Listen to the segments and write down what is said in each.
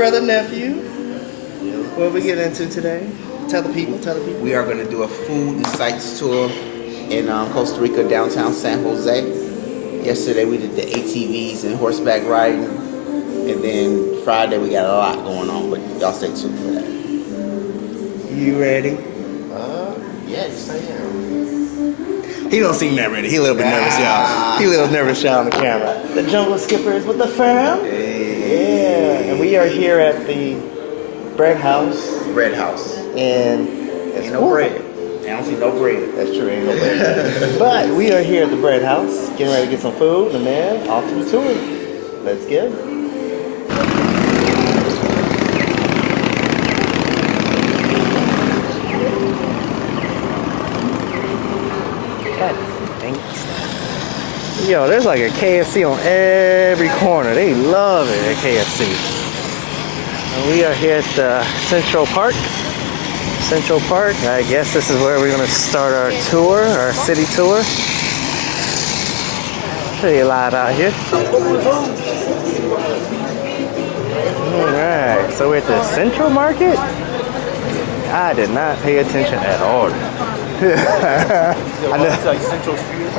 brother, nephew. What we get into today? Tell the people, tell the people. We are going to do a food and sights tour in Costa Rica, downtown San Jose. Yesterday we did the ATVs and horseback riding. And then Friday we got a lot going on, but y'all stay tuned for that. You ready? Yes, I am. He don't seem that ready. He a little bit nervous, y'all. He a little nervous, y'all, on the camera. The Jungle Skippers with the fam. Hey. Yeah, and we are here at the bread house. Bread house. And ain't no bread. I don't see no bread. That's true, ain't no bread. But we are here at the bread house, getting ready to get some food, and man, off to the tour. Let's get it. Yo, there's like a KFC on every corner. They love it at KFC. And we are here at the Central Park. Central Park. I guess this is where we're gonna start our tour, our city tour. Pretty loud out here. Alright, so we're at the Central Market. I did not pay attention at all. I know.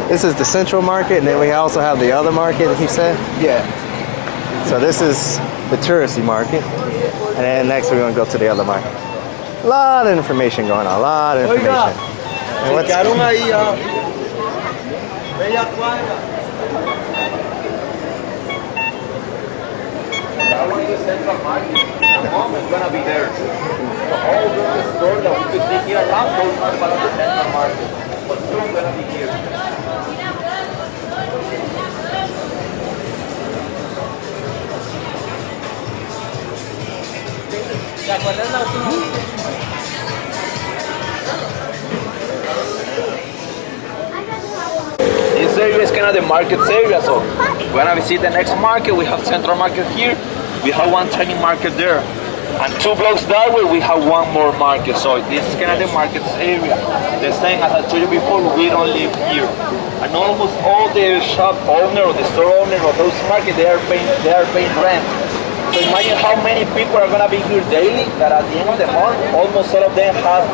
This is the Central Market, and then we also have the other market, he said? Yeah. So this is the touristy market, and then next we're going to go to the other market. A lot of information going on, a lot of information. And what's Mom is gonna be there. So all the stores that we could see here around those are part of the Central Market. But soon gonna be here. This area is kind of the markets area, so we're gonna visit the next market. We have Central Market here. We have one tiny market there, and 2 blocks that way we have one more market. So this is kind of the markets area. The same as I told you before, we don't live here, and almost all the shop owner or the store owner of those markets, they are paying rent. So imagine how many people are gonna be here daily. That at the end of the month, almost all of them have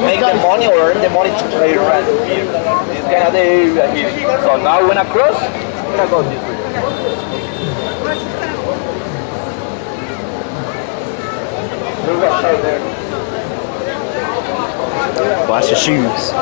make the money or earn the money to pay rent here. This is kind of the area here. So now we're gonna cross. We're gonna go this way. Watch your shoes.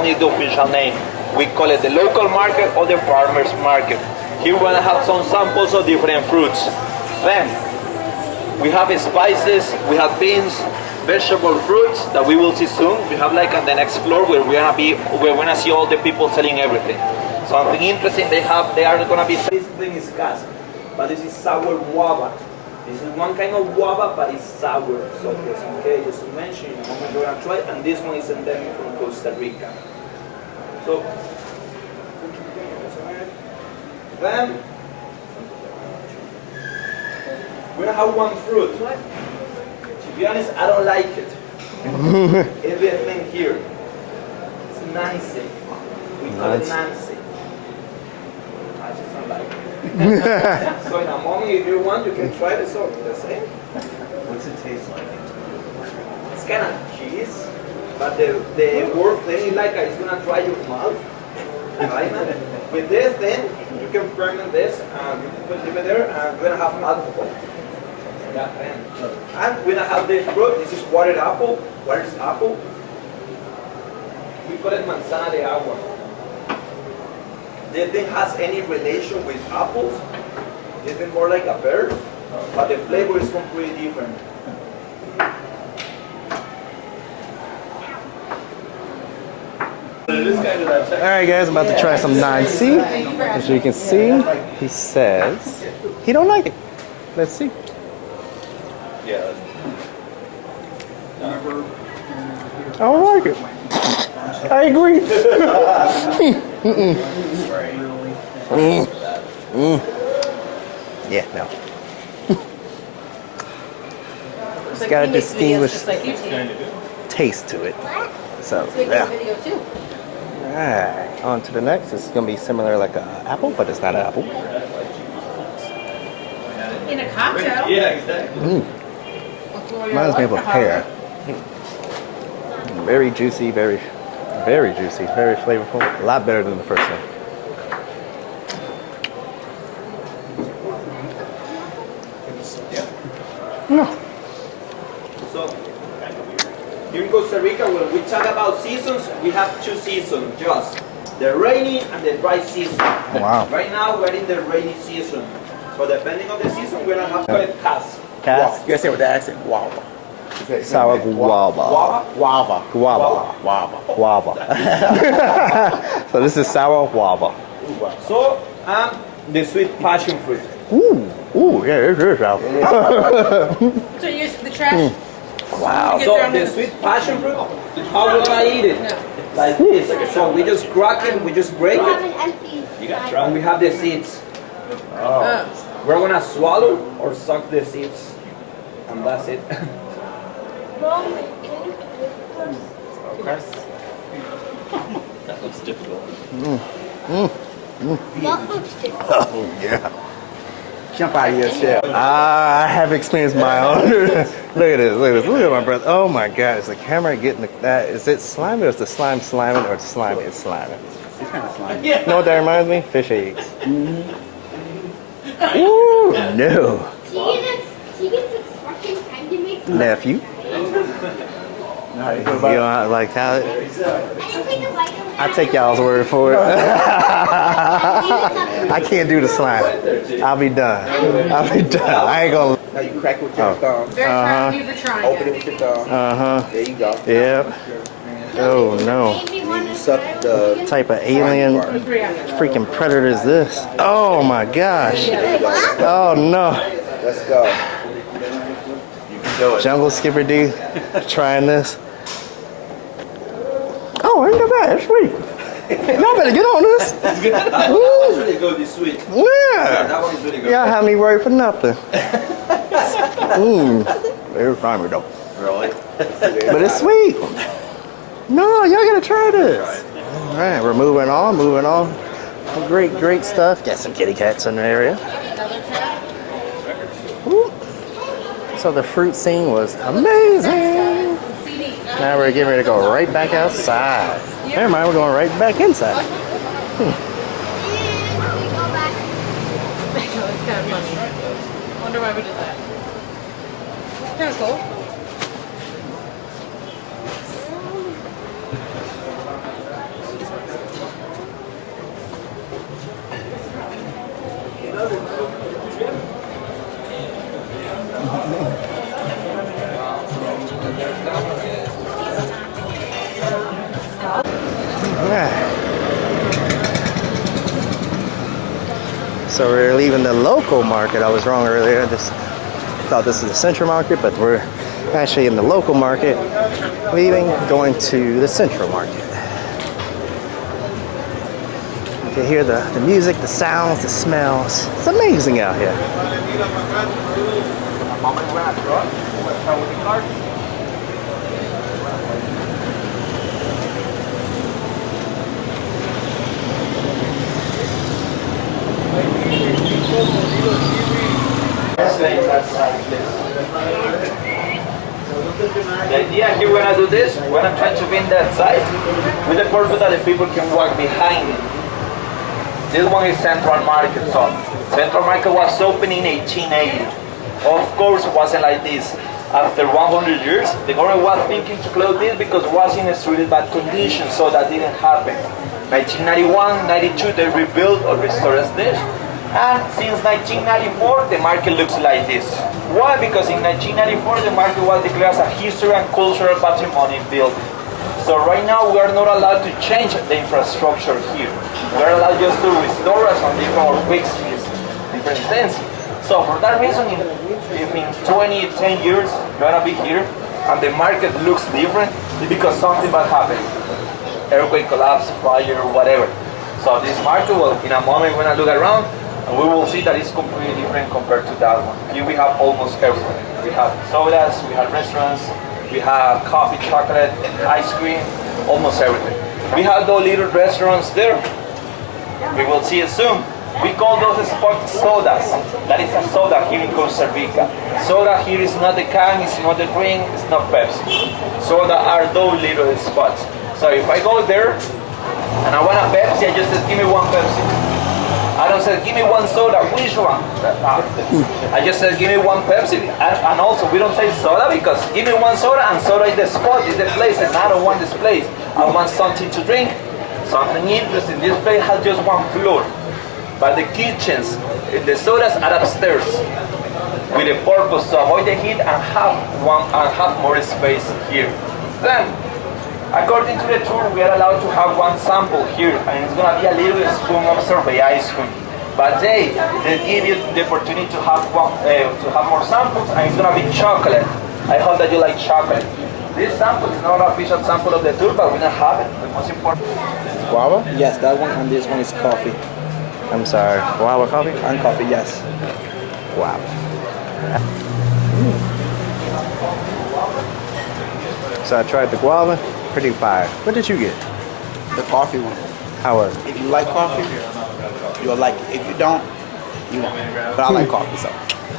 Only the official name. We call it the local market or the farmer's market. Here we're gonna have some samples of different fruits. Then we have spices, we have beans, vegetable fruits that we will see soon. We have like on the next floor where we're gonna see all the people selling everything. Something interesting they are gonna be. This thing is cast, but this is sour guava. This is one kind of guava, but it's sour. So just in case, just to mention, in a moment we're gonna try. And this one is endemic from Costa Rica. So then we're gonna have one fruit. To be honest, I don't like it. Everything here. It's Nancy. We call it Nancy. I just don't like it. So in a moment, if you want, you can try this out. The same. What's it taste like? It's kind of cheese, but the worst thing like it's gonna dry your mouth. Right? With this, then you can ferment this. You can put it there, and we're gonna have alcohol. Yeah, and we're gonna have this fruit. This is watered apple. What is apple? We call it manzana de agua. This thing has any relation with apples. This is more like a pear, but the flavor is completely different. Alright guys, I'm about to try some 9C. As you can see, he says he don't like it. Let's see. Yeah. I don't like it. I agree. Yeah, no. It's got a distinguished taste to it. So, yeah. Alright, on to the next. This is going to be similar like an apple, but it's not an apple. In a cocktail. Yeah, exactly. Reminds me of a pear. Very juicy, very juicy, very flavorful. A lot better than the first one. No. So, here in Costa Rica, when we talk about seasons, we have two seasons, just the rainy and the dry season. Wow. Right now, we're in the rainy season. So, depending on the season, we're going to have to pass. Cass? You gotta say with the accent, guava. Sour guava. Guava. Guava. Guava. Guava. So this is sour guava. So, the sweet passion fruit. Ooh, yeah, it is sour. So you use the trash? Wow. So, the sweet passion fruit, how will I eat it? No. Like this. So, we just crack it, we just break it, You got and we have the seeds. We're gonna swallow or suck the seeds, and that's it. That looks difficult. Oh, yeah. Jump out of your shell. I have experienced my own. Look at this, look at my breath. Oh my God, is the camera getting that? Is it slimy or is the slime sliming or the slime is sliming? It's kind of slimy. You know what that reminds me? Fish eggs. Ooh, no. Nephew. You know, like how I take y'all's word for it. I can't do the slime. I'll be done. I ain't gonna. Now you crack with your thumb. Very proud of you for trying Open it it. with your thumb. There you go. Yep. Oh no. Then you suck the What type of alien freaking predator is this? Oh my gosh. Oh no. Let's go. Jungle Skipper D trying this. Oh, ain't that bad. It's sweet. Y'all better get on this. That's really good, it's sweet. Yeah. That one is really good. Y'all have me worried for nothing. Very primary though. Really? But it's sweet. No, y'all gotta try this. All right, we're moving on. Great stuff. Got some kitty cats in the area. Ooh. So the fruit scene was amazing. Now we're getting ready to go right back outside. Never mind, we're going right back inside. It's kind of funny. Wonder why we did that. It's kind of cool. So we're leaving the local market. I was wrong earlier. I just thought this was the central market, but we're actually in the local market, leaving, going to the central market. You can hear the music, the sounds, the smells. It's amazing out here. The idea here when I do this, when I'm trying to be in that side, with the purpose that the people can walk behind me. This one is Central Market zone. Central Market was opened in 1880. Of course, it wasn't like this. After 100 years, the government was thinking to close this because it was in a really bad condition, so that didn't happen. 1991, 92, they rebuilt or restored this. And since 1994, the market looks like this. Why? Because in 1994, the market was declared as a history and cultural patrimony building. So right now, we are not allowed to change the infrastructure here. We are allowed just to restore some different or fix different things. So for that reason, if in 20, 10 years you're gonna be here and the market looks different, it's because something bad happened. Earthquake, collapse, fire, whatever. So this market, well, in a moment we're gonna look around and we will see that it's completely different compared to that one. Here we have almost everything. We have sodas, we have restaurants, we have coffee, chocolate, ice cream, almost everything. We have those little restaurants there. We will see it soon. We call those spots sodas. That is a soda here in Costa Rica. Soda here is not the can, it's not the drink, it's not Pepsi. Soda are those little spots. So if I go there and I want a Pepsi, I just said, give me one Pepsi. I don't say, give me one soda, which one? I just said, give me one Pepsi. And also, we don't say soda because give me one soda and soda is the spot, is the place, and I don't want this place. I want something to drink, something interesting. This place has just one floor. But the kitchens, the sodas are upstairs with a purpose to avoid the heat and have more space here. Then, according to the tour, we are allowed to have one sample here, and it's gonna be a little spoon of sorbet ice cream. But they give you the opportunity to have more samples, and it's gonna be chocolate. I hope that you like chocolate. This sample is not an official sample of the tour, but we're gonna have it. The most important. Guava? Yes, that one, and this one is coffee. I'm sorry. Guava coffee? And coffee, yes. Wow. So I tried the guava, pretty fire. What did you get? The coffee one. How was it? If you like coffee, you'll like it. If you don't, you won't. But I like coffee, so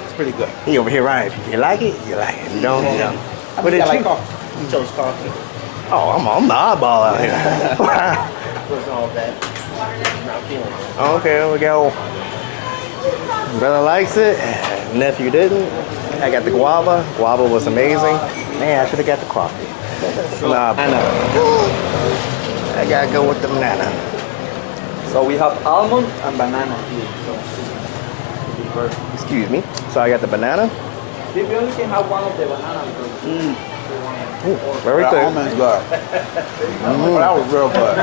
it's pretty good. He over here, Ryan. You like it? You like it. You don't? You don't. I What think did I like you? coffee. You chose coffee. Oh, I'm the oddball out here. Okay, we go. Brother likes it. Nephew didn't. I got the guava. Guava was amazing. Man, I should have got the coffee. Nah, banana. I gotta go with the banana. So we have almond and banana here. Excuse me. So I got the banana. We only can have one of the bananas. Ooh, very That thick. almond's good. That was real good.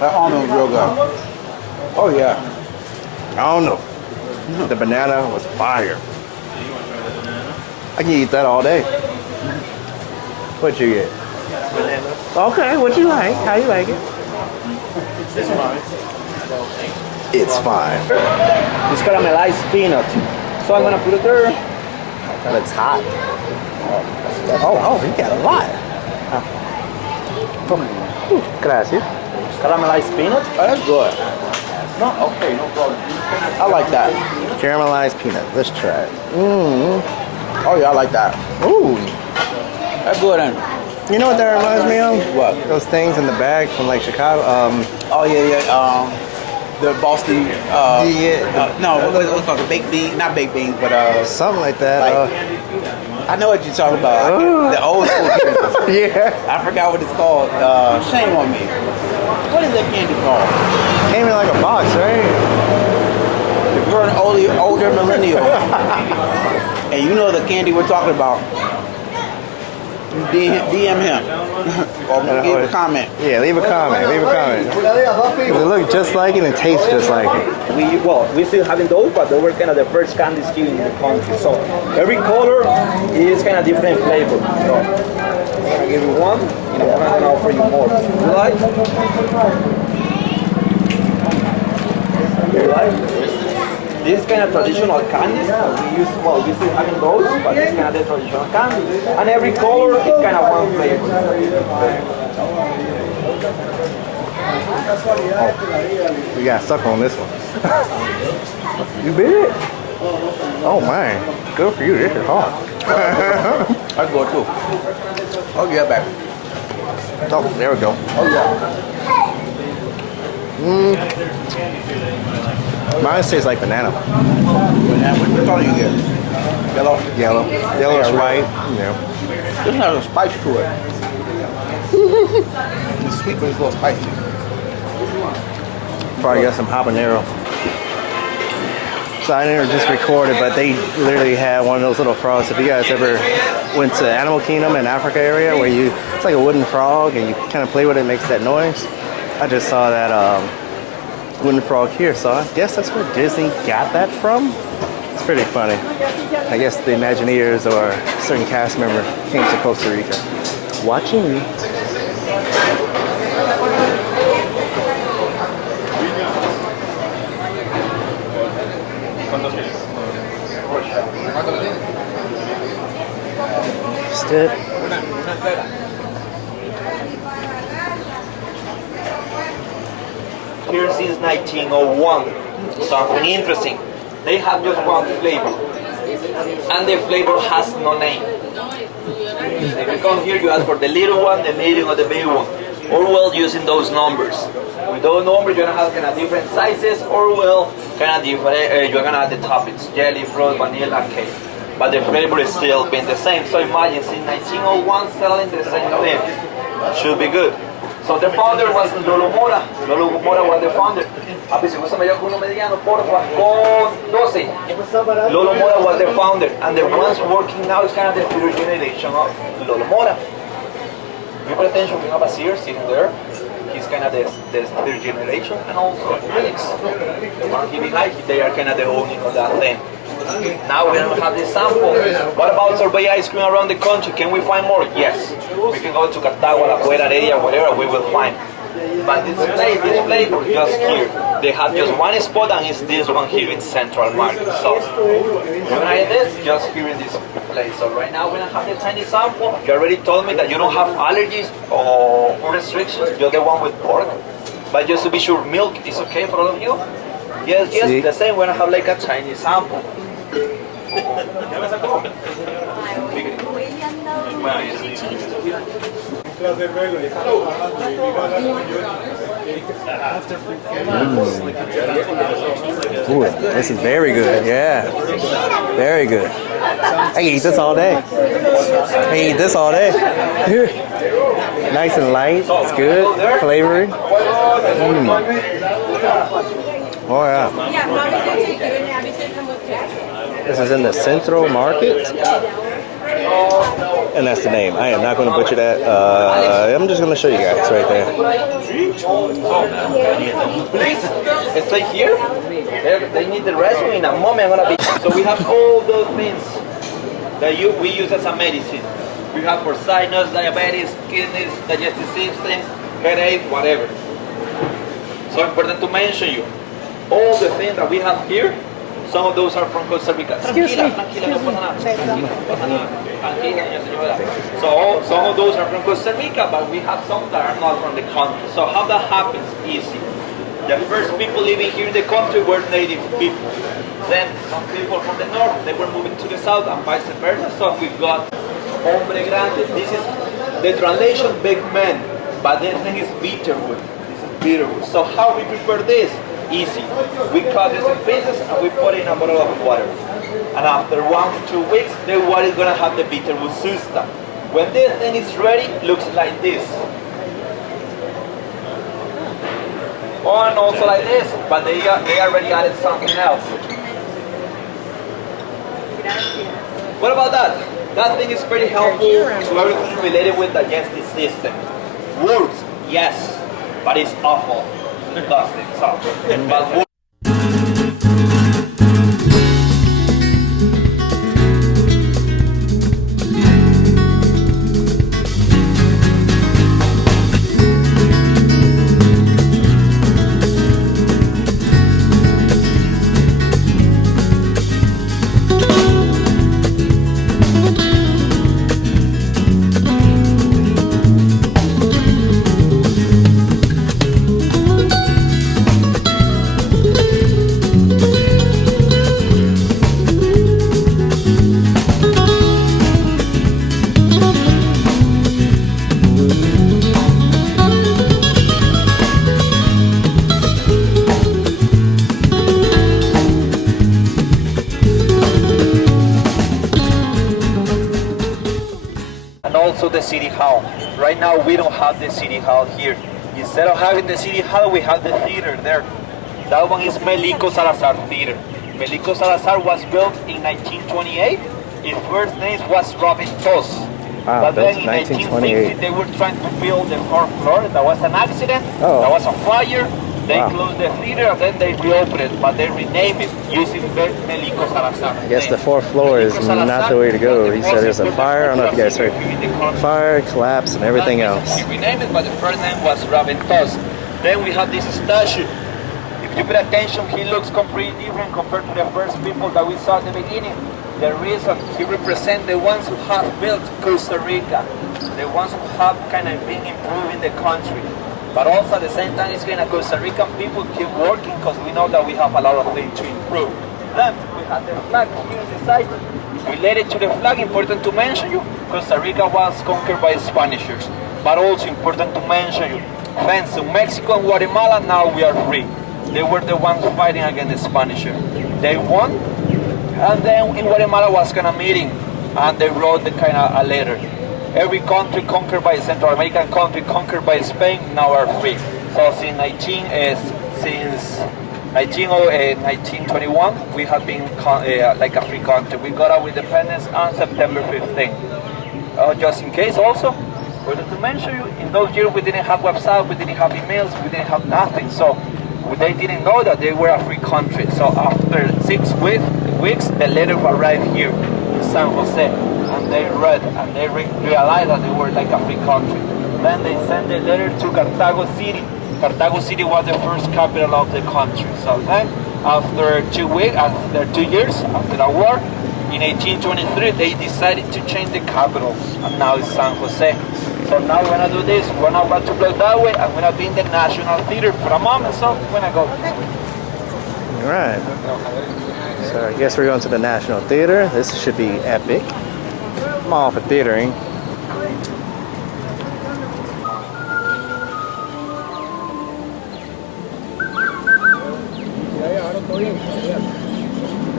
That almond was real good. Oh yeah. I don't know. The banana was fire. I can eat that all day. What you get? Banana. Okay, what you like? How you like it? It's fine. It's fine. It's caramelized peanut. So I'm gonna put it there. That looks hot. Oh, you got a lot. Gracias. Caramelized peanut. Oh, that's good. No, okay, no problem. I like that. Caramelized peanut. Let's try it. Mmm. Oh yeah, I like that. Ooh. That's good. And You know what that reminds me of? What? Those things in the bag from like Chicago. oh yeah. The Boston. No, what's it called? The baked beans, not baked beans, but Something like that. Like- I know what you're talking about. The old school candy. Yeah. I forgot what it's called. Shame on me. What is that candy called? Came in like a box, right? If you're an older millennial and you know the candy we're talking about, DM him or leave a comment. Yeah, leave a comment. Leave a comment. 'Cause it looks just like it and tastes just like it. We still having those, but they were kind of the first candies here in the country. So every color is kind of different flavor. So I'm gonna give you one, and I'm gonna offer you more. You like? You like? This is kind of traditional candies. We still having those, but it's kind of the traditional candy. And every color is kind of one flavor. We got stuck on this one. You bit it? Oh man, good for you. This is hard. That's good too. Oh yeah, baby. Oh, there we go. Oh yeah. Mine tastes like banana. What color you get? Yellow. Yellow. Yellow's white. Yeah. This has a spice to it. It's sweet, but it's a little spicy. Probably got some habanero. So I didn't just record it, but they literally had one of those little frogs. If you guys ever went to Animal Kingdom in Africa area where it's like a wooden frog and you kind of play with it, it makes that noise. I just saw that wooden frog here, so I guess that's where Disney got that from. It's pretty funny. I guess the Imagineers or a certain cast member came to Costa Rica. Watching. Just it. Here since 1901. Something interesting. They have just one flavor. And the flavor has no name. If you come here, you ask for the little one, the medium, or the big one. Or well, using those numbers. With those numbers, you're gonna have kind of different sizes, or well, kind of different. You're gonna have the toppings: jelly, fruit, vanilla, cake. But the flavor is still being the same. So imagine, since 1901, selling the same thing. Should be good. So the founder was Lolo Mora. Lolo Mora was the founder. Si gusta me con uno mediano, porfa, con 12. Lolo Mora was the founder, and the ones working now is kind of the third generation of Lolo Mora. We pay attention, we have a seer sitting there. He's kind of the third generation, and also Felix. The one he behind, they are kind of the owning of that thing. Now we don't have this sample. What about sorbet ice cream around the country? Can we find more? Yes. We can go to Cartago, La Fuera, Heredia, whatever, we will find. But this place, just here. They have just one spot, and it's this one here in Central Market. So, we're gonna eat this just here in this place. So right now we don't have the tiny sample. You already told me that you don't have allergies or food restrictions. You're the one with pork. But just to be sure, milk is okay for all of you? Yes, yes, the same. We're gonna have like a tiny sample. Ooh, this is very good. Yeah, very good. I can eat this all day. I can eat this all day. Nice and light. It's good. Flavory. Oh yeah. This is in the Central Market. And that's the name. I am not going to butcher that. I'm just going to show you guys right there. Please, stay here. They need the restroom in a moment. I'm gonna be. So we have all those things that we use as a medicine. We have for sinus, diabetes, kidneys, digestive system, headache, whatever. So important to mention you. All the things that we have here, some of those are from Costa Rica. So some of those are from Costa Rica, but we have some that are not from the country. So how that happens? Easy. The first people living here in the country were native people. Then some people from the north, they were moving to the south, and vice versa. So we've got hombre grande. This is the translation, big man, but the thing is bitterwood. This is bitterwood. So how we prepare this? Easy. We cut this in pieces and we put it in a bottle of water. And after 1 to 2 weeks, the water is gonna have the bitterwood substance. When this thing is ready, it looks like this. Oh, and also like this, but they already added something else. What about that? That thing is pretty helpful to everything related with the digestive system. Words, yes, but it's awful. Disgusting, so. But the city hall. Right now we don't have the city hall here. Instead of having the city hall, we have the theater there. That one is Melico Salazar Theater. Melico Salazar was built in 1928. His first name was Robin Toss. But then in 1960 they were trying to build the 4th floor. There was an accident. There was a fire. They Wow. closed the theater and then they reopened it, but they renamed it using Melico Salazar. I guess the fourth floor is not the way to go. He said there's a fire. I don't know if you guys heard. Fire, collapse, and everything else. He renamed it, but the first name was Raventos. Then we have this statue. If you pay attention, he looks completely different compared to the first people that we saw at the beginning. The reason he represents the ones who have built Costa Rica, the ones who have kind of been improving the country. But also at the same time, it's kind of Costa Rican people keep working because we know that we have a lot of things to improve. Then we have the flag here on the side. Related to the flag, important to mention you, Costa Rica was conquered by Spaniards. But also important to mention you, thanks to Mexico and Guatemala, now we are free. They were the ones fighting against the Spaniards. They won, and then in Guatemala was kind of meeting, and they wrote the kind of a letter. Every country conquered by Central American country conquered by Spain now are free. So since 1921, we have been like a free country. We got our independence on September 15th. Just in case also, to mention you, in those years we didn't have websites, we didn't have emails, we didn't have nothing. So they didn't know that they were a free country. So after 6 weeks, the letter arrived here in San Jose. And they read and they realized that they were like a free country. Then they sent the letter to Cartago City. Cartago City was the first capital of the country. So then, after 2 years after the war, in 1823, they decided to change the capital, and now it's San Jose. So now we're gonna do this. We're not going to blow that way. I'm gonna be in the National Theater for a moment, so we're gonna go this way. All right. So I guess we're going to the National Theater. This should be epic. I'm all for theatering.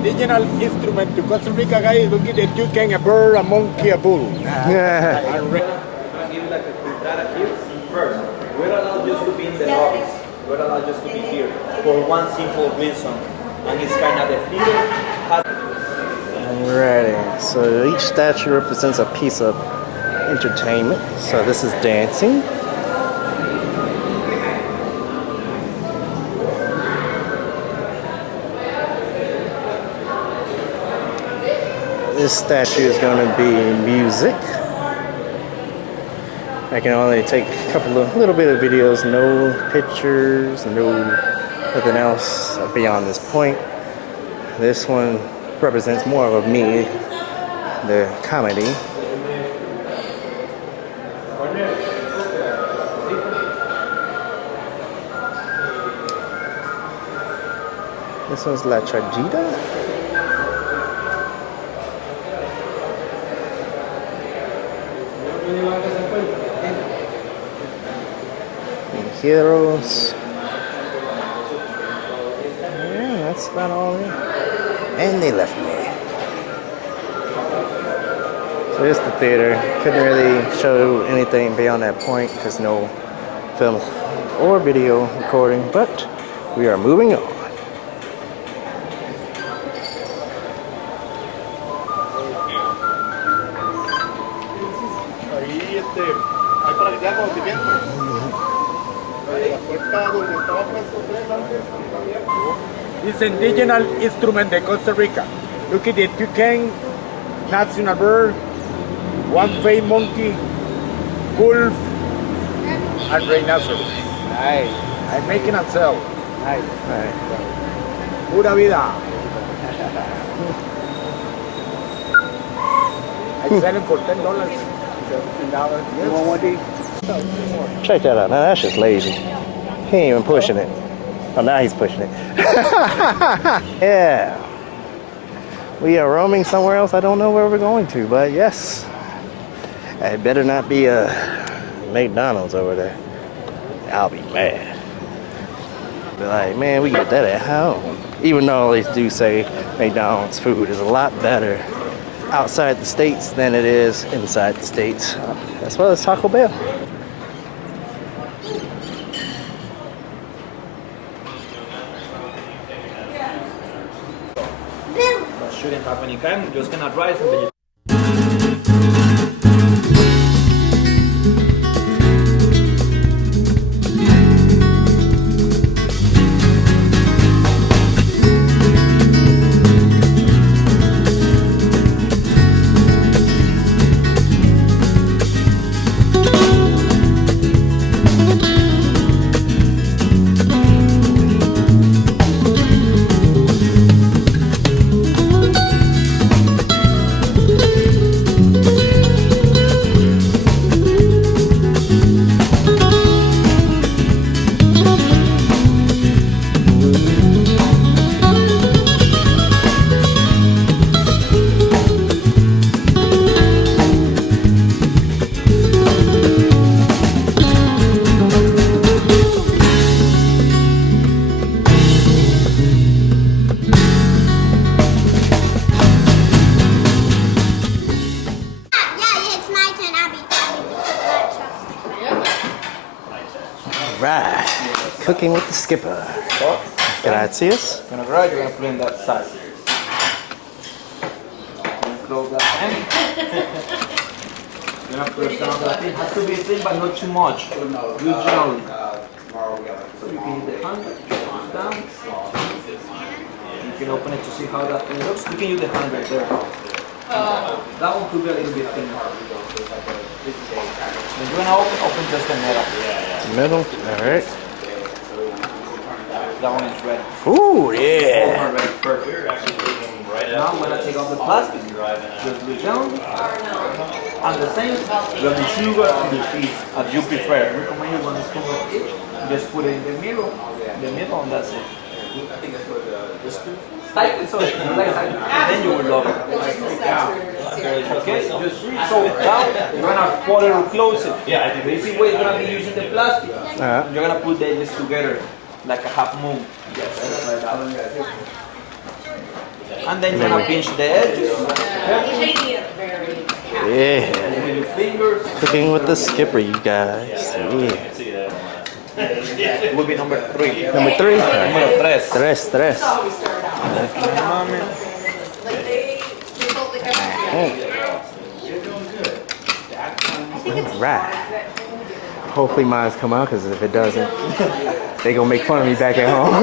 Regional instrument to Costa Rica guy looking at you can a bird, a monkey, a bull. Yeah. I'm gonna give you like a quick data here. First, we're allowed just to be in the lobbies. We're allowed just to be here for one simple reason, and it's kind of the theater. Alrighty. So each statue represents a piece of entertainment. So this is dancing. This statue is going to be music. I can only take a little bit of videos, no pictures, nothing else beyond this point. This one represents more of me, the comedy. This one's La Tragida. Heroes. Yeah, that's about all. And they left me. So here's the theater. Couldn't really show anything beyond that point because no film or video recording, but we are moving on. It's indigenous instrument de Costa Rica. Look at the toucan, national bird, one-faced monkey, wolf, and rhinoceros. Nice. I'm making and sell. Nice. Pura vida. I sell it for $10. $17. You want one of these? Check that out. Now that's just lazy. He ain't even pushing it. Oh, now he's pushing it. Yeah. We are roaming somewhere else. I don't know where we're going to, but yes. It better not be a McDonald's over there. I'll be mad. Be like, man, we get that at home. Even though they do say McDonald's food is a lot better outside the States than it is inside the States. As well as Taco Bell. Shouldn't have any kind, just cannot rise and vegetarian. Cooking with the skipper. So, Gracias. you're gonna grab, you're gonna put it in that side. Close that end. You're gonna put some of that thing. It has to be thin, but not too much. Good gently. So you can hit the hand, push down. You can open it to see how that thing looks. You can use the hand right there. That one could be a little bit thinner. When you're gonna open just the middle. Middle. All right. That one is ready. Ooh, yeah. All right, perfect. Now I'm gonna take off the plastic. Just do gently. And the same, with the sugar and the cheese as you prefer. I recommend you 1 spoon of each. Just put it in the middle, and that's it. Type it so you like it, and then you will love it. Okay, just so now you're gonna fold it or close it. Yeah, I think The easy way is gonna be using the plastic. You're gonna put the edges together like a half moon. Yes, like that. And then you're gonna pinch the edges. Yeah. With your fingers. Cooking with the skipper, you guys. Yeah. It will be number 3. Number 3. Número 3. Tres. Right. Hopefully mine's come out, because if it doesn't, they gonna make fun of me back at home.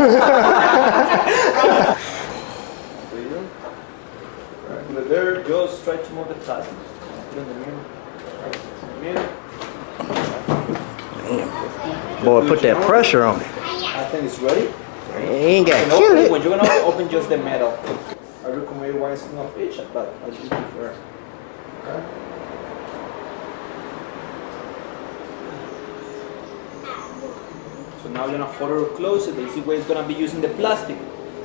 Right there, just try to move the plastic. Put it in the middle. Boy, put that pressure on it. I think it's ready. You ain't And gotta kill open, it. when you're gonna open just the metal. I recommend 1 spoon of each, but as you prefer. Okay. So now you're gonna fold it or close it. The easy way is gonna be using the plastic.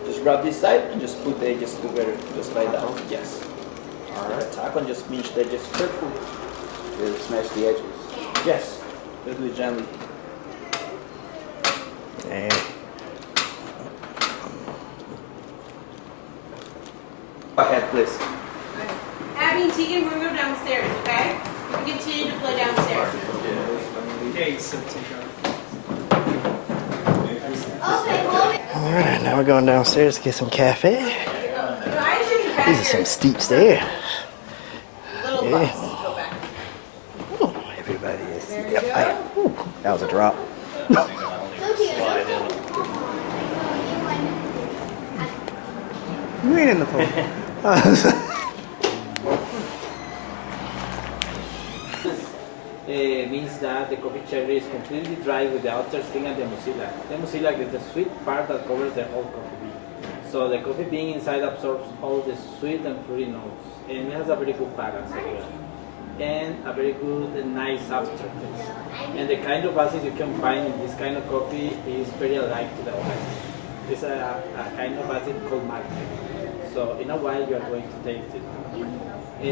Just grab this side and just put the edges together, just like that. Yes. Alright, tack and just pinch the edges carefully. Just smash the edges. Yes. Just do it gently. Damn. Go ahead, please. Abby and Tegan, we're gonna go downstairs, okay? We continue to play downstairs. Alright, now we're going downstairs to get some cafe. These are some steep stairs. Yeah. Ooh, everybody is. Yep, ooh, that was a drop. You ain't in the phone. Means that the coffee cherry is completely dry with the outer skin and the mucilage. The mucilage is the sweet part that covers the whole coffee bean. So the coffee bean inside absorbs all the sweet and fruity notes, and it has a very good balance as well, and a very good and nice aftertaste. And the kind of acid you can find in this kind of coffee is very alike to the oil. It's a kind of acid called magnet. So in a while you are going to taste it.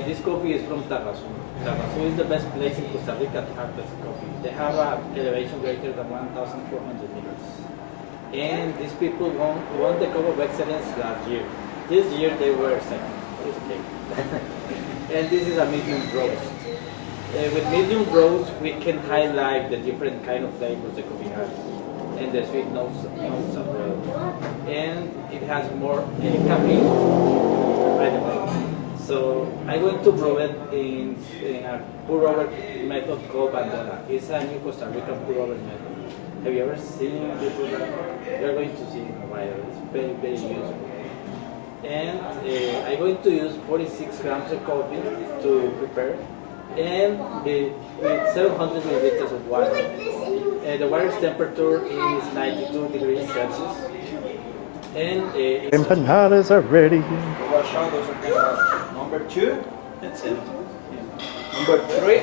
This coffee is from Tarrazú. Tarrazú is the best place in Costa Rica to have this coffee. They have an elevation greater than 1,400 meters. And these people won the Cup of Excellence last year. This year they were second. It's okay. And this is a medium roast. With medium roast, we can highlight the different kind of flavors the coffee has, and the sweet notes as well. And it has more caffeine right away. So I'm going to brew it in a pour-over method called Bandera. It's a new Costa Rican pour-over method. Have you ever seen this? You're going to see in a while. It's very, very useful. And I'm going to use 46 grams of coffee to prepare, and with 700 milliliters of water. The water's temperature is 92 degrees Celsius. And Empanadas are ready. Wash out, those are kind of number 2. That's it. Number 3.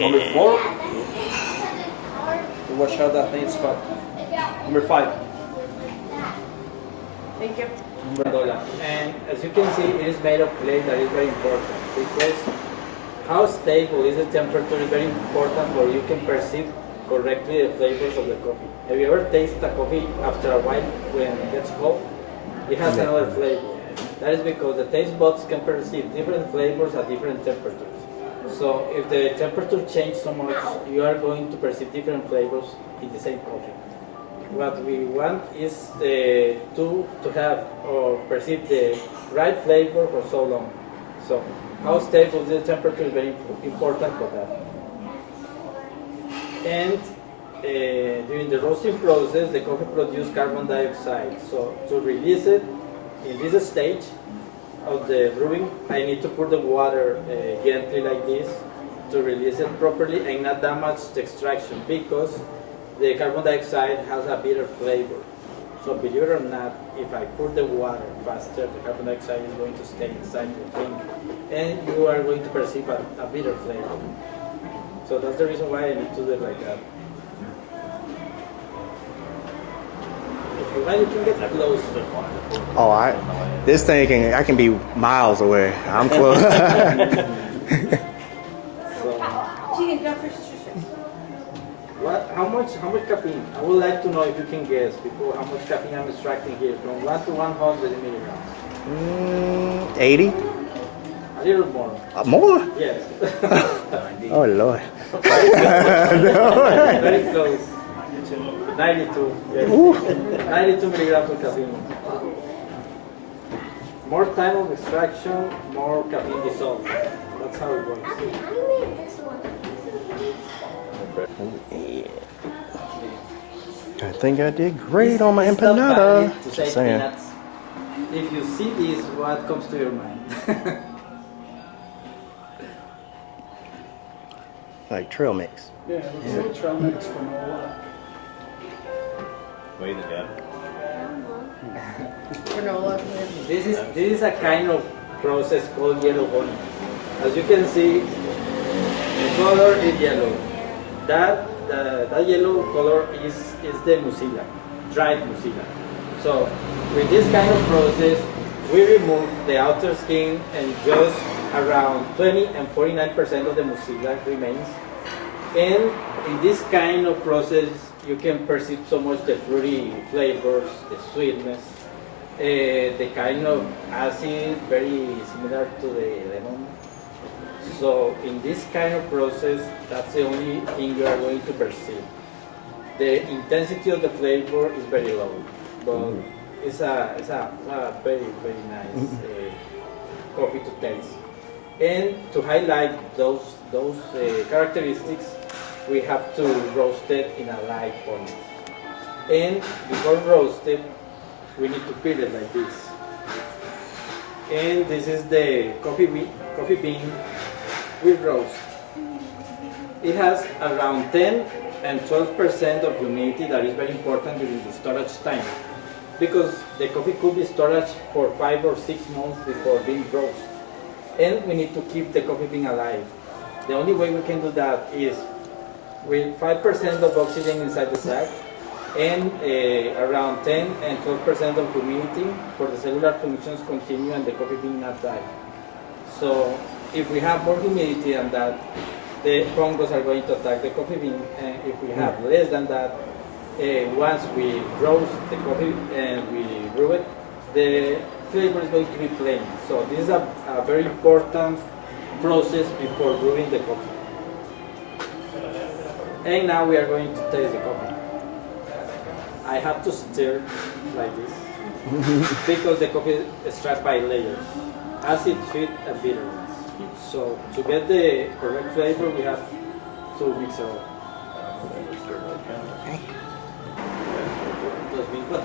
Number 4. To wash out that thing spot. Number 5. Thank you. $1. And as you can see, it is made of clay. That is very important, because how stable is the temperature is very important for you can perceive correctly the flavors of the coffee. Have you ever tasted a coffee after a while when it gets cold? It has another flavor. That is because the taste buds can perceive different flavors at different temperatures. So if the temperature changes so much, you are going to perceive different flavors in the same coffee. What we want is to have or perceive the right flavor for so long. So how stable is the temperature is very important for that. And during the roasting process, the coffee produces carbon dioxide. So to release it in this stage of the brewing, I need to pour the water gently like this to release it properly and not damage the extraction, because the carbon dioxide has a bitter flavor. So believe it or not, if I pour the water faster, the carbon dioxide is going to stay inside the drink and you are going to perceive a bitter flavor. So that's the reason why I need to do it like that. If you want, you can get close. Oh, this thing I can be miles away. I'm close. How much caffeine? I would like to know if you can guess before how much caffeine I'm extracting here, from 1 to 100 milligrams. 80? A little more. More? Yes. Oh, Lord. Very close. 92. Yes. 92 milligrams of caffeine. More time of extraction, more caffeine dissolved. That's how it works. I think I did great on my It's not empanada. valid to say Just saying. peanuts. If you see this, what comes to your mind? Like trail mix. Yeah, it's a trail mix granola. Wait, again. Granola. This is a kind of process called yellow honey. As you can see, the color is yellow. That yellow color is the mucila, dried mucila. So with this kind of process, we remove the outer skin and just around 20 and 49% of the mucila remains. And in this kind of process, you can perceive so much the fruity flavors, the sweetness, the kind of acid, very similar to the lemon. So in this kind of process, that's the only thing you are going to perceive. The intensity of the flavor is very low, but it's a very, very nice coffee to taste. And to highlight those characteristics, we have to roast it in a light point. And before roasted, we need to peel it like this. And this is the coffee bean with roast. It has around 10 and 12% of humidity that is very important during the storage time, because the coffee could be stored for 5 or 6 months before being roasted. And we need to keep the coffee bean alive. The only way we can do that is with 5% of oxygen inside the sack and around 10 and 12% of humidity for the cellular functions continue and the coffee bean not die. So if we have more humidity than that, the fungus are going to attack the coffee bean. And if we have less than that, once we roast the coffee and we brew it, the flavor is going to be plain. So this is a very important process before brewing the coffee. And now we are going to taste the coffee. I have to stir like this because the coffee is extracted by layers, acid, sweet, and bitter. So to get the correct flavor, we have to mix it all. 2400.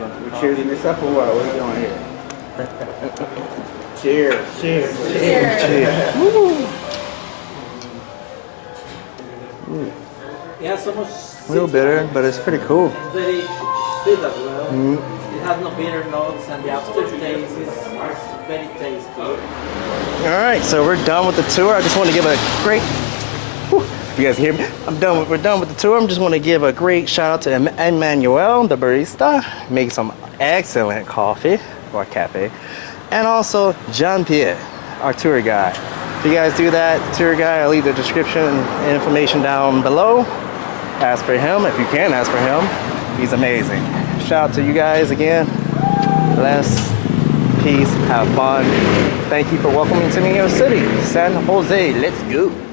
We're cheering this up or what? What are we doing here? Cheers. Cheers. Cheers. It has so much A little bitter, but it's pretty cool. It's very sweet as well. It has no bitter notes, and the aftertaste is very tasty. All right, so we're done with the tour. I just want to give a great. If you guys hear me, we're done with the tour. I just want to give a great shout out to Emmanuel, the barista, making some excellent coffee or cafe, and also John Pierre, our tour guide. If you guys do that, tour guide, I'll leave the description and information down below. Ask for him if you can ask for him. He's amazing. Shout out to you guys again. Bless. Peace. peace, have fun. Thank you for welcoming to me in your city, San Jose. Let's go.